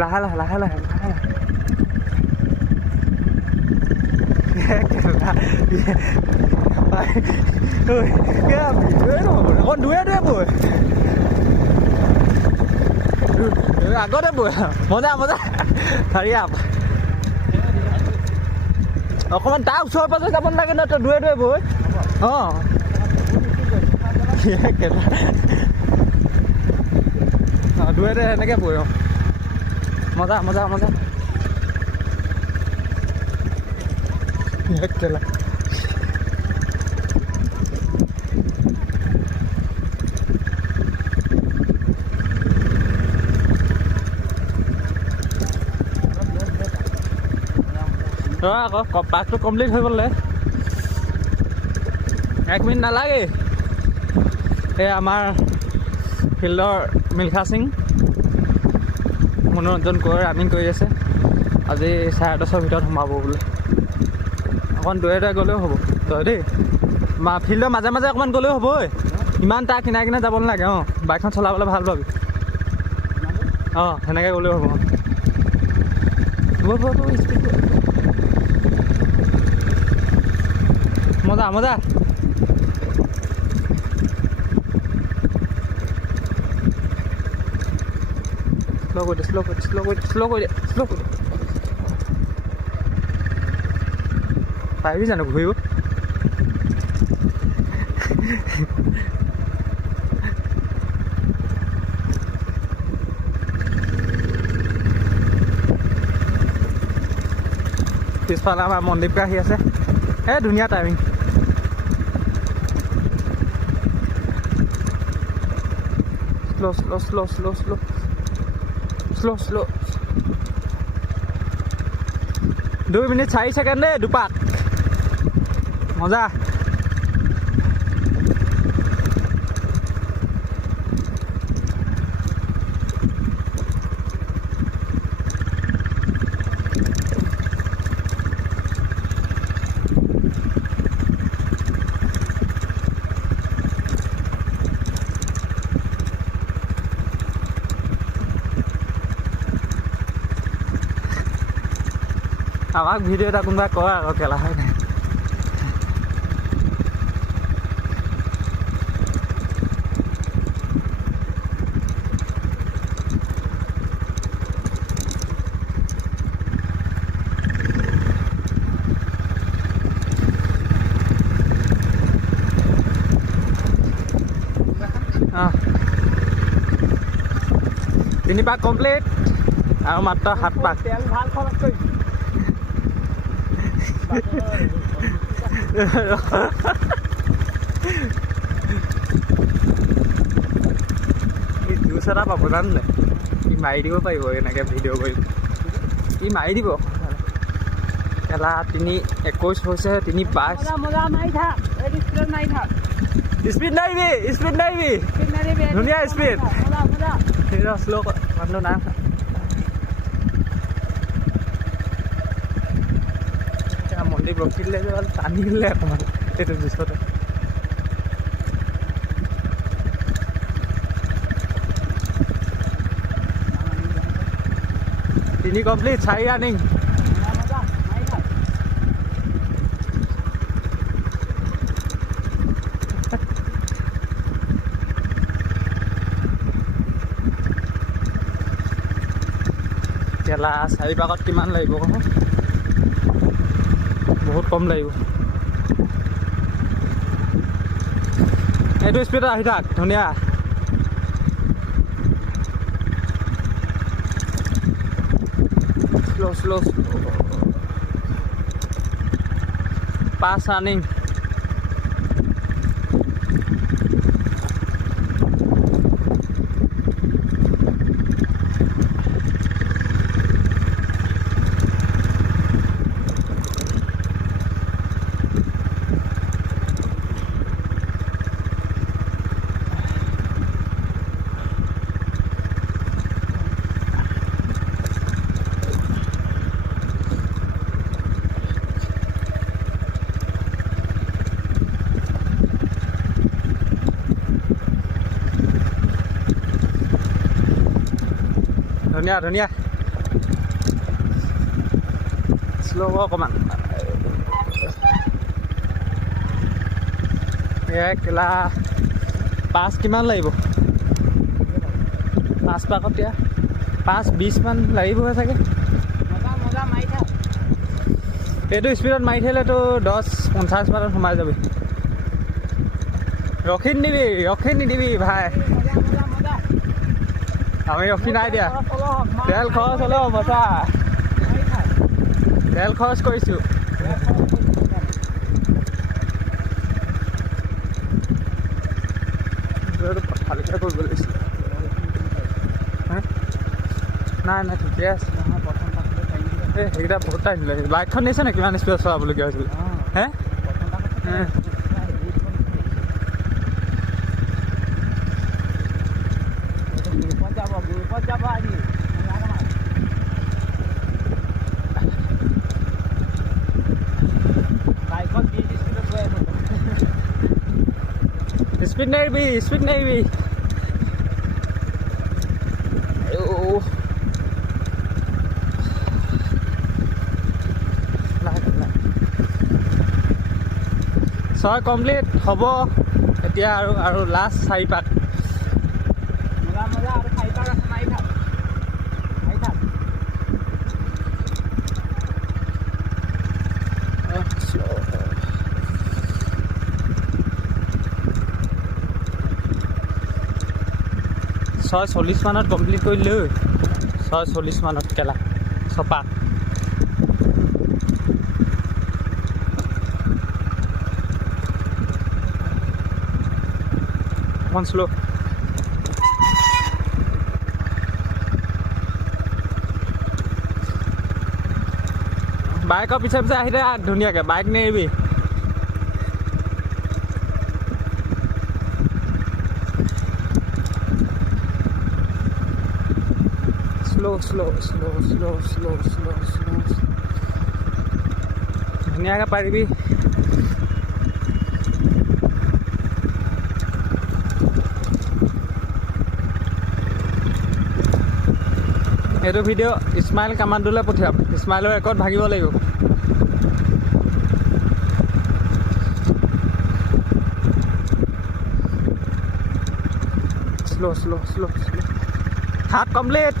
লাহে লাহে লাহে লাহে লাহে লাহে অকণ দূৰে দূৰে বৈ আগতে বৈ মজা মজা হাৰি অকণমান তাৰ ওচৰে পাজৰে যাব নালাগে ন তই দূৰে দূৰে বৈ অঁ দূৰে দূৰে এনেকৈ বৈ অঁ মজা মজা মজা কেলা আকৌ পাকটো কমপ্লিট হৈ গ'লে 1 মিনিট নালাগে এই আমাৰ ফিল্ডৰ মিলখা সিং মনোৰঞ্জন কৰি ৰানিং কৰি আছে আজি 10:30 ভিতৰত সোমাব বোলে অকণ দূৰে দূৰে গ'লেও হ'ব তই দেই ফিল্ডৰ মাজে মাজে অকণমান গ'লেও হ'ব ঐ ইমান তাৰ কিনাৰে কিনাৰে যাব নালাগে অঁ বাইকখন চলাবলৈ ভাল পাবি অঁ সেনেকৈ গ'লেও হ'ব মজা মজা শ্ল' কৰি দে শ্ল' কৰি শ্ল' কৰি শ্ল' কৰি দে শ্ল' কৰি দে পাৰিবি জানো ঘূৰিব পিছফালে আমাৰ মনদ্বীপ আহি আছে এই ধুনীয়া timing slow' slow' slow' slow' slow' slow' slow' 2 minute 4 second দেই দুপাক মজা আমাক ভিডিঅ' এটা কোনোবাই কয় আকৌ কেলা হয় নাই তিনি পাক কমপ্লিট আৰু মাত্ৰ 7 পাক তেল ভাল খৰচ কৰিছে জুচ এটা পাব জানো নাই ই মাৰি দিব পাৰিব এনেকৈ ভিডিঅ' কৰি ই মাৰি দিব কেলা 3:21 হৈছে 3:22 স্পীড নাইবি স্পীড নাইবি ধুনীয়া স্পীড শ্ল' মানুহ নাই মন্দিৰ ৰখিলে যে টানি দিলে অকণমান এইটো জুচতে তিনি কমপ্লিট 4 ৰানিং কেলা 4 পাকত কিমান লাগিব কওঁ বহুত কম লাগিব এইটো স্পীডত আহি থাক ধুনীয়া শ্ল' শ্ল' 5 ৰানিং ধুনীয়া ধুনীয়া শ্ল' অকণমান এয়া কেলা 5 কিমান লাগিব 5 পাকত এতিয়া 5-20 মান লাগিবহে চাগে এইটো স্পীডত মাৰি থাকিলেতো 10-50 মানত সোমাই যাবি ৰখি নিদিবি ভাই আমি ৰখি নাই দিয়া তেল খৰচ হ'লেও মজা তেল খৰচ কৰিছোঁ ভালকৈ কৰিব লাগিছিল নাই ঠিকে আছে এই সেইকেইটা বহুত টাইম লাগে বাইকখন নিছে নে কিমান স্পীডত চলাবলগীয়া হৈছিল হে স্পীড নেৰিবি ছয় কমপ্লিট হ'ব এতিয়া আৰু লাষ্ট 4 পাক ছয় 40 মানত কমপ্লিট কৰিলোঁ 6:40 মানত কেলা চপা অকণমান শ্ল' বাইকৰ পিছে আহি দে ধুনীয়াকৈ বাইক নেৰিবি slow ধুনীয়াকৈ পাৰিবি এইটো ভিডিঅ' ইছমাইল কামাণ্ডুলৈ পঠিয়াম ইছমাইলৰ ৰেকৰ্ড ভাগিব লাগিব শ্ল' 7 কমপ্লিট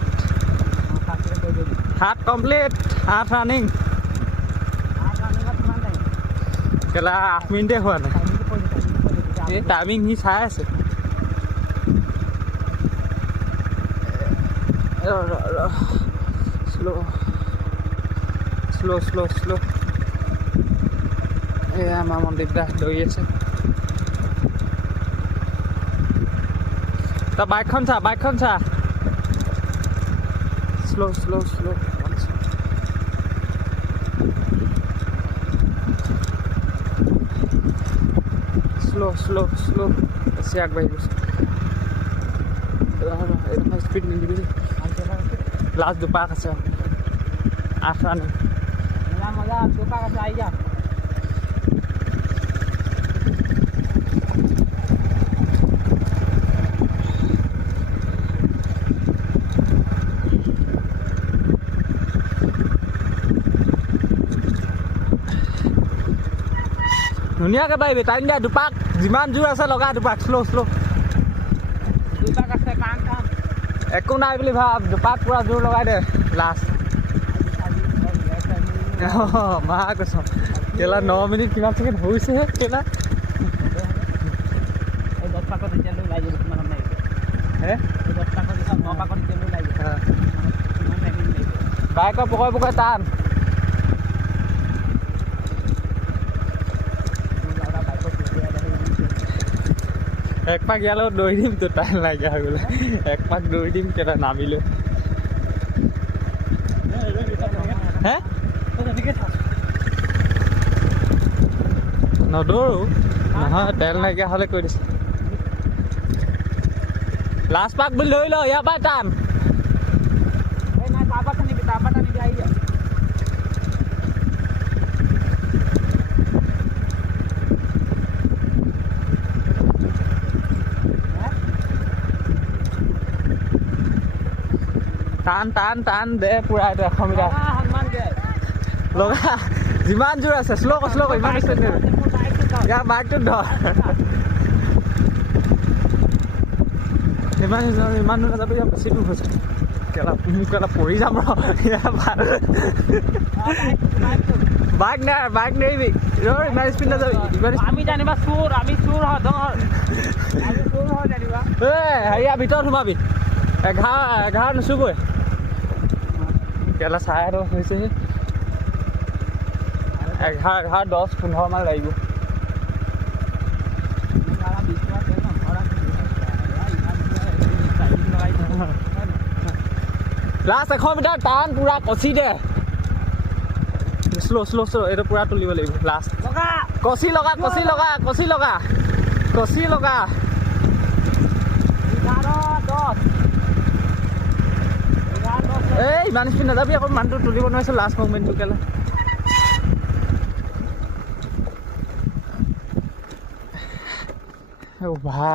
8 ৰানিং কেলা 8 মিনিটে হোৱা নাই এই টাইমিং সি চাই আছে শ্ল' এয়া আমাৰ মন্দিৰটা দৌৰি আছে তই বাইকখন চা slow বেছি আগবাঢ়ি গৈছে এইডোখৰ স্পীড নিদিবি লাষ্ট 2 পাক আছে 8 ৰানিং মজা 2 পাক আছে আহি যা ধুনীয়াকৈ পাৰিবি টাইম দিয়া 2 পাক যিমান জোৰ আছে লগা 2 পাক শ্ল' 2 পাক আছে কাম একো নাই বুলি ভাব 2 পাক পুৰা জোৰ লগাই দে লাষ্ট মা কৈছ কেলা 9 মিনিট কিমান ছেকেণ্ড হৈছেহে কেলা এই 10 পাকত এতিয়া লৈ যাব কিমান নাই হে 10 পাকত 9 পাকত এতিয়া লৈ যাব বাইকৰ পকই টান এক পাক ইয়াৰ লগত দৌৰি দিম তো টাইম নাইকিয়া হৈ গ'লে 1 পাক দৌৰি দিম কেইটা নামিলোঁ হে নদৌৰো নহয় তেল নাইকিয়া হ'লে কৈ দিছে লাষ্ট পাক বুলি ধৰি ল ইয়াৰ পৰা টান টান দে পুৰা এইটো 100 মিটাৰ লগা যিমান জোৰ আছে শ্ল' ইমান আছে ইয়াৰ বাইকটোত ধৰ ইমান দূৰ নাযাবি বেছি দূৰ হৈছে কেলা পৰি যাম বাইক নেৰিবি ইমান স্পীড নাযাবি আমি জানিবা আমি চোৰ জানিবা হেৰিয়া ভিতৰত সোমাবি 11 নুচুবই কেলা 10:30 হৈছে 11, 10, 15 মান লাগিব লাষ্ট 100 মিটাৰ টান পুৰা কচি দে শ্ল' এইটো পুৰা তুলিব লাগিব লাষ্ট কচি লগা এই ইমান স্পীড নাযাবি আকৌ মানুহটো তুলিব নোৱাৰিছো লাষ্ট মুভমেণ্টটো কেলা ভাই